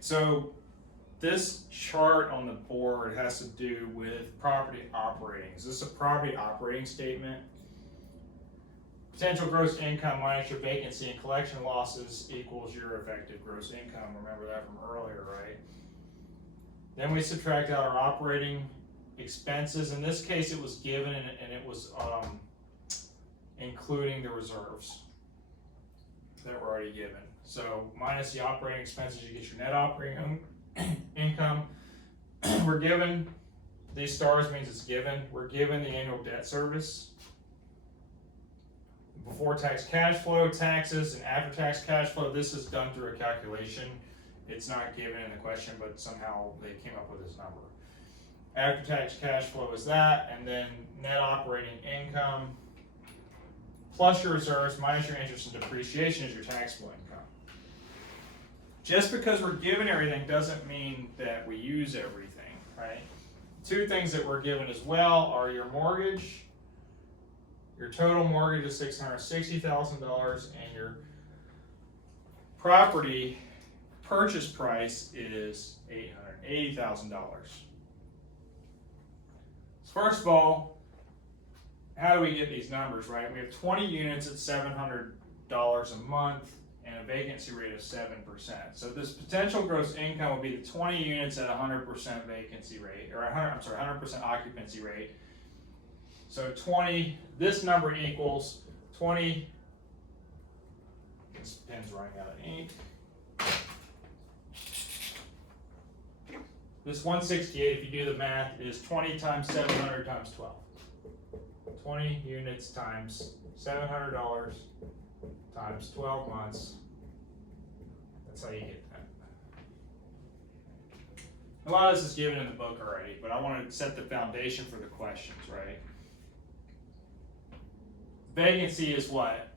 so this chart on the board has to do with property operating. Is this a property operating statement? Potential gross income minus your vacancy and collection losses equals your effective gross income. Remember that from earlier, right? Then we subtract out our operating expenses. In this case, it was given and it was including the reserves that were already given. So minus the operating expenses, you get your net operating income. We're given, these stars means it's given. We're given the annual debt service. Before tax cash flow, taxes, and after tax cash flow. This is done through a calculation. It's not given in the question, but somehow they came up with this number. After tax cash flow is that, and then net operating income plus your reserves minus your interest and depreciation is your taxable income. Just because we're given everything doesn't mean that we use everything, right? Two things that we're given as well are your mortgage. Your total mortgage is $660,000 and your property purchase price is $880,000. So first of all, how do we get these numbers, right? We have 20 units at $700 a month and a vacancy rate of 7%. So this potential gross income would be the 20 units at 100% vacancy rate, or 100% occupancy rate. So 20, this number equals 20, this pen's running out of ink. This 168, if you do the math, is 20 times 700 times 12. 20 units times $700 times 12 months. That's how you get that. A lot of this is given in the book already, but I want to set the foundation for the questions, right? Vacancy is what?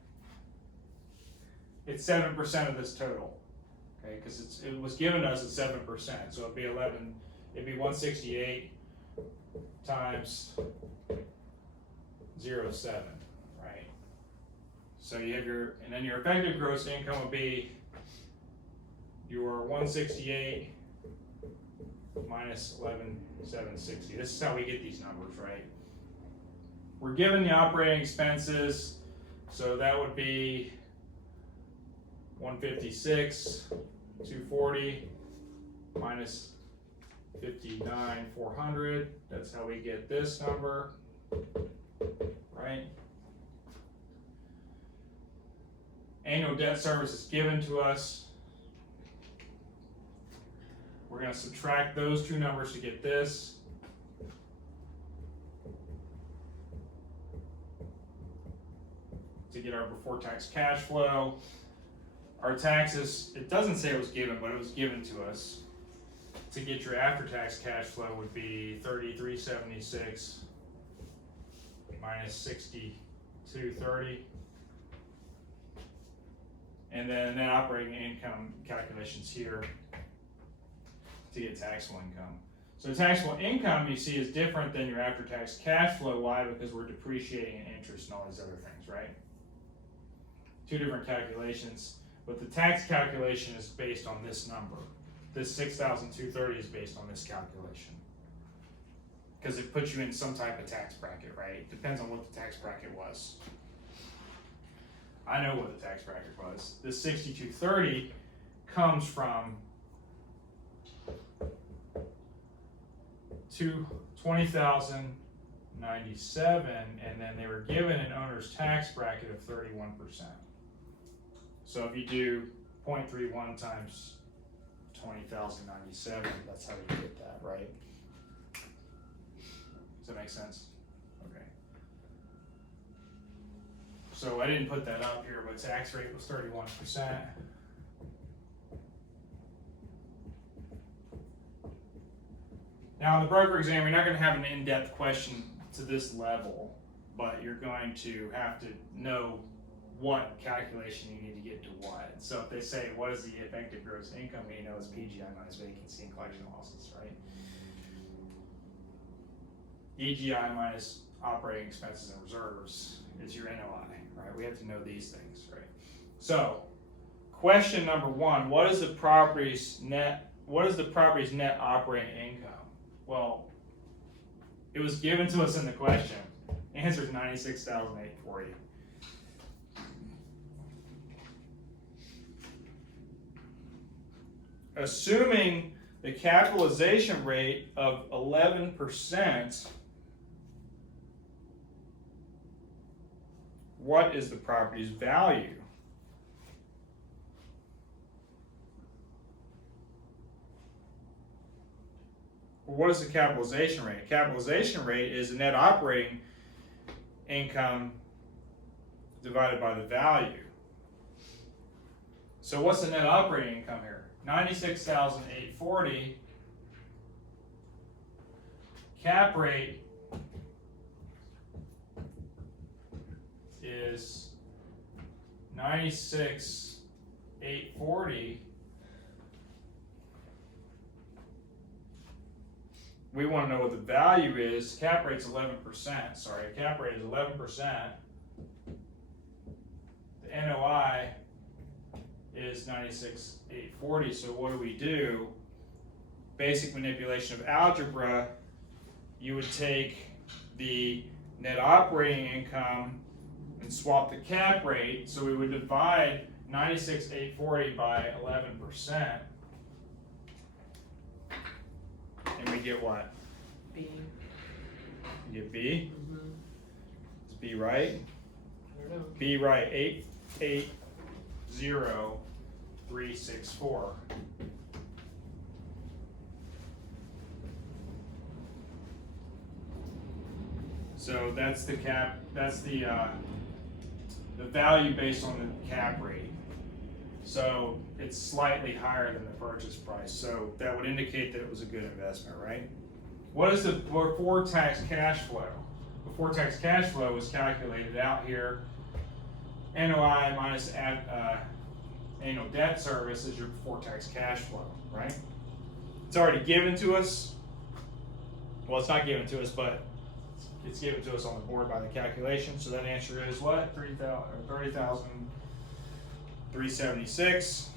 It's 7% of this total, okay? Because it was given to us at 7%, so it'd be 168 times 0.7, right? So you have and then your effective gross income would be your 168 minus 11,760. This is how we get these numbers, right? We're given the operating expenses, so that would be 156, 240 minus 59,400. That's how we get this number, right? Annual debt service is given to us. We're going to subtract those two numbers to get this. To get our before tax cash flow. Our taxes, it doesn't say it was given, but it was given to us. To get your after tax cash flow would be 3376 minus 6230. And then net operating income calculations here to get taxable income. So taxable income you see is different than your after tax cash flow. Why? Because we're depreciating and interest and all these other things, right? Two different calculations, but the tax calculation is based on this number. This 6,230 is based on this calculation. Because it puts you in some type of tax bracket, right? Depends on what the tax bracket was. I know what the tax bracket was. This 6,230 comes from 20,097, and then they were given an owner's tax bracket of 31%. So if you do 0.31 times 20,097, that's how you get that, right? Does that make sense? Okay. So I didn't put that up here, but tax rate was 31%. Now, in the broker exam, you're not going to have an in-depth question to this level, but you're going to have to know what calculation you need to get to what. So if they say, what is the effective gross income, you know it's PGI minus vacancy and collection losses, right? EGI minus operating expenses and reserves is your NOI, right? We have to know these things, right? So, question number one, what is the property's net what is the property's net operating income? Well, it was given to us in the question. The answer is $96,840. Assuming the capitalization rate of 11%, what is the property's value? Well, what is the capitalization rate? Capitalization rate is the net operating income divided by the value. So what's the net operating income here? $96,840. Cap rate is $96,840. We want to know what the value is. Cap rate's 11%. Sorry, cap rate is 11%. The NOI is $96,840. So what do? Basic manipulation of algebra. You would take the net operating income and swap the cap rate. So we would divide $96,840 by 11%. And we get what? B. You get B? Mm-hmm. Is B right? I don't know. B right, 880,364. So that's the cap, that's the value based on the cap rate. So it's slightly higher than the purchase price. So that would indicate that it was a good investment, right? What is the before tax cash flow? Before tax cash flow is calculated out here. NOI minus annual debt service is your before tax cash flow, right? It's already given to us. Well, it's not given to us, but it's given to us on the board by the calculation. So that answer is what? $30,376.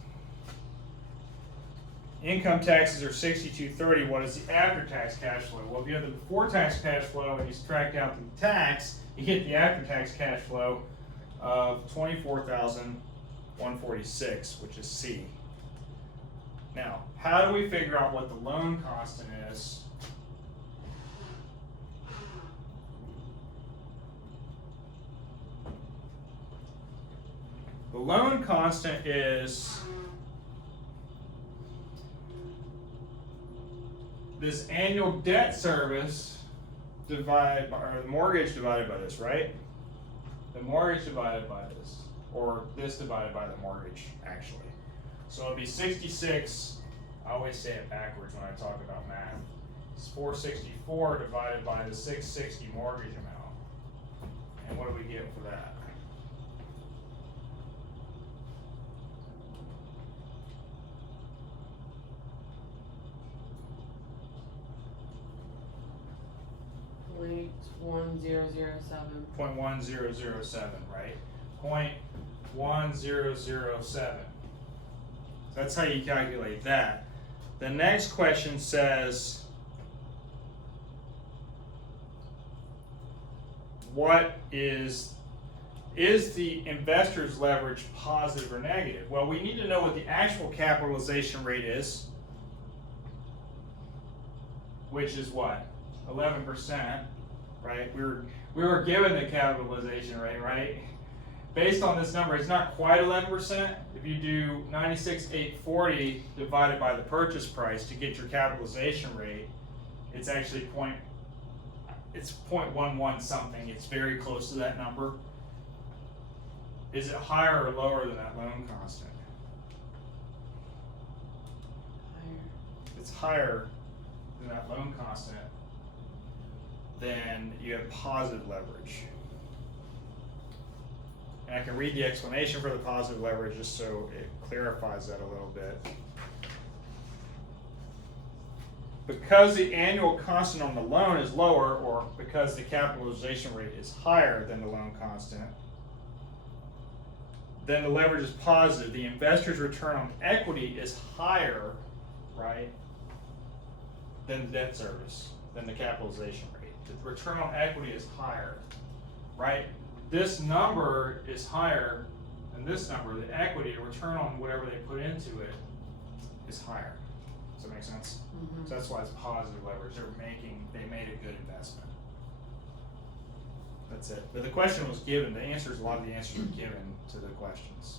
Income taxes are $62.30. What is the after-tax cash flow? Well, if you have the before-tax cash flow and you subtract out the tax, you get the after-tax cash flow of $24,146, which is C. Now, how do we figure out what the loan constant is? The loan constant is this annual debt service divided by, or the mortgage divided by this, right? The mortgage divided by this, or this divided by the mortgage, actually. So it'd be 66, I always say it backwards when I talk about math. It's 464 divided by the 660 mortgage amount. And what do we get for that? Point 1007. 0.1007, right? 0.1007. That's how you calculate that. The next question says, what is the investor's leverage positive or negative? Well, we need to know what the actual capitalization rate is, which is what? 11%, right? We were given the capitalization rate, right? Based on this number, it's not quite 11%. If you do 96,840 divided by the purchase price to get your capitalization rate, it's actually 0.11 something. It's very close to that number. Is it higher or lower than that loan constant? Higher. It's higher than that loan constant, then you have positive leverage. And I can read the explanation for the positive leverage just so it clarifies that a little bit. Because the annual constant on the loan is lower, or because the capitalization rate is higher than the loan constant, then the leverage is positive. The investor's return on equity is higher right, than the debt service, than the capitalization rate. The return on equity is higher, right? This number is higher than this number. The equity, the return on whatever they put into it is higher. Does that make sense? So that's why it's positive leverage. They made a good investment. That's it. But the question was given, a lot of the answers were given to the questions.